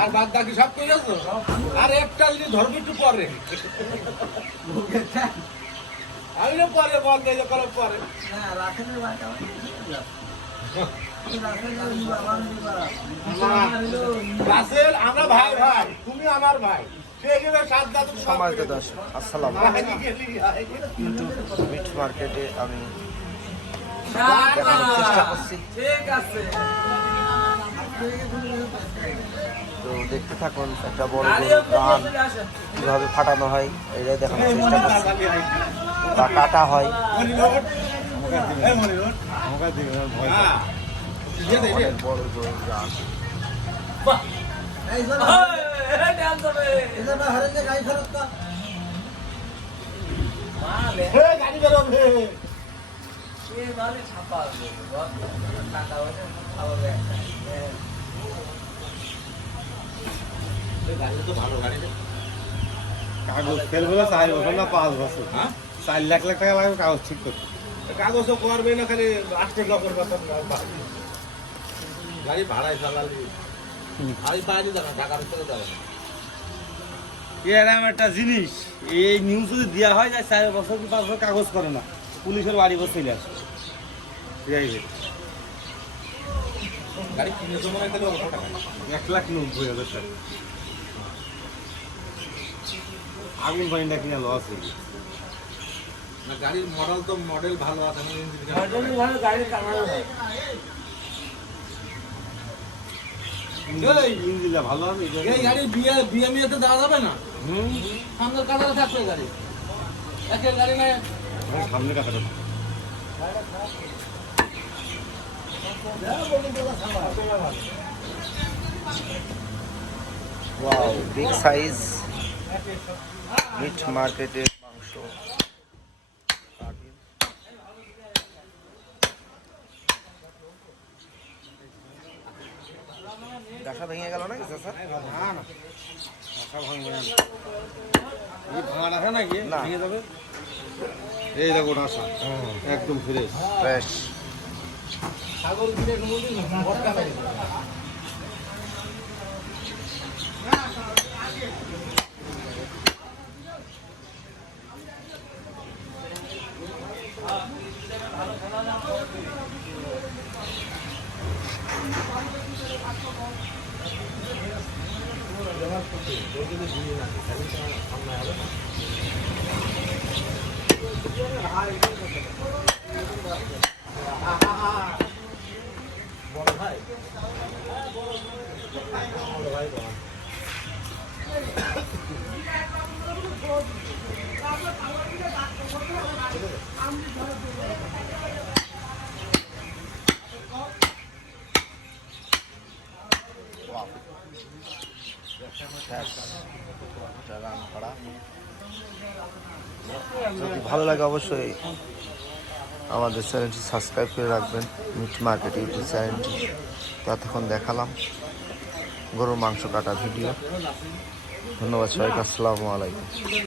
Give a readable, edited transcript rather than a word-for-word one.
আর বাদ বাকি সব পেয়ে যাচ্ছ আর একটা যদি ধরবি একটু পরে আমি না পরে বল দিয়ে কল পরে রাসেল আমরা ভাই ভাই তুমি আমার ভাই সম্মানিত দর্শক আসসালামু আলাইকুম। মিট মার্কেটে আমি দেখানোর চেষ্টা করছি, তো দেখতে থাকুন। একটা বড় ধান কিভাবে ফাটানো হয় এটাই দেখানোর চেষ্টা করছি, বা কাটা হয়। অনেক বড় ধান। কাগজ ফেল বলে 4 বছর না 5 বছর, 4 লাখ লাখ টাকা লাগবে কাগজ ঠিক করতে। কাগজও করবে না, খালি আসতে লগর কথা গাড়ি ভাড়ায় চালালি গাড়ি পাইলে যাবে টাকার ভিতরে যাবে না। এরকম একটা জিনিস এই নিউজ যদি দেওয়া হয় যায় 4 বছর কি 5 বছর কাগজ করে না, পুলিশের বাড়ি বসে চলে আসে। গাড়ি কিনে তো মনে হয় 1,90,000 টাকা। আগুন পানিটা কিনা লস হয়ে গেছে। না গাড়ির মডেল তো মডেল ভালো আছে না, ইঞ্জিনটা ভালো আছে। এই গাড়ি বিএমইতে দেওয়া যাবে না। সামনের কাটারে থাকবে গাড়ি, একের গাড়ি না সামনে কাটাটা ওয়াও, বিগ সাইজ মিট মার্কেটের মাংস। ডাসা ভেঙে গেল নাকি স্যার? না না, আশা ভাঙবে না। এই ভাঙা রাখা নাকি না। ভেঙে যাবে। এই দেখো আশা একদম ফ্রেশ ফ্রেশ। ছাগল কিনে কোনোদিন ভটকা লাগে না। যদি ভালো লাগে অবশ্যই আমাদের চ্যানেলটি সাবস্ক্রাইব করে রাখবেন, মিট মার্কেট ইউটিউব চ্যানেলটি। ততক্ষণ দেখালাম গরুর মাংস কাটা ভিডিও। ধন্যবাদ সবাইকে, আসসালামু আলাইকুম।